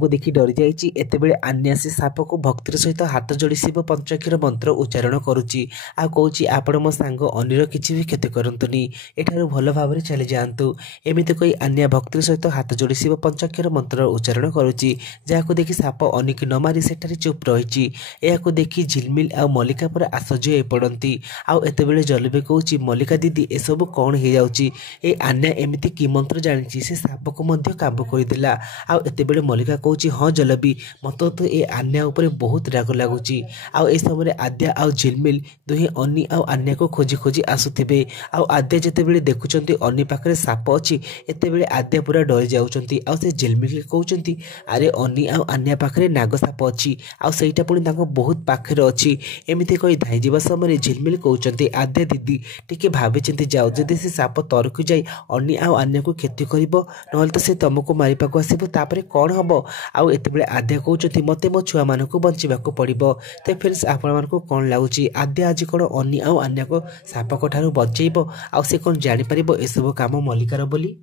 को देखि डरी जाइछि। एतेबेले आन्या से साप को भक्तिर सहित हाथ जोड़ी शिव पंचाक्षर मंत्र उच्चारण करुछि आ कहूछि आपण मो सांग अनिर किछि भी क्षति करंतुनी, एठारु भल भाबरे चली जांतु। एमिति कहि आन्या भक्तिर सहित हाथ जोड़ी शिव पंचाक्षर मंत्र उच्चारण करुछि, जाहाको देखि साप अनिक न मारी सेठारे चुप रहिछि। एहाको देखि झिलमिल आ मल्लिका पर आश्चर्य होई पड़ंती। आ एतेबेले जलबे कहूछि मल्लिका दीदी एसबु कौन हो जाउछि, ए आन्या एमिति कि मंत्र जानिछि से साप को मध्य काबू करदेला। आ एतेबेले मल्लिका कहूछि हाँ जलबी मत तो ए आन्या उपरे बहुत राग लगुची। आउ ए समय आद्या आउ झिलमिल दुहे अनी आउ आन्या को खोजी खोजी आसुथिबे। आउ आद्या जेतेबेले देखुचंती अनी पाखरे साप अछि, एतेबेले आद्या पूरा डरी जाउचंती। आउ से झिलमिल कहउचंती अरे अनी आउ आन्या पाखरे नाग साप अछि, आउ सेटा पुणी तांको बहुत पाखरे अछि। एमिति कहि धाई जिबा समय झिलमिल कहउचंती आद्या दीदी टिके भाबी चिंती जाओ, जदि से साप तरकु जाई अनी आउ आन्या को क्षति करिवो नहले तो से तुमको मारिपाको आसीबो, तापरे कोन हबो। आउ एतेबेले आद्या कहउचंती मते मो छुआ मानकु बंचिबाको पड़िबो। ते फ्रेंड्स आपण मानकु कोन लागुची आद्या आज कोन अनी आउ आन्या को साप को ठारू बचेइबो, आउ से कोन जानि परिबो ए सब काम मल्लिकार बोली।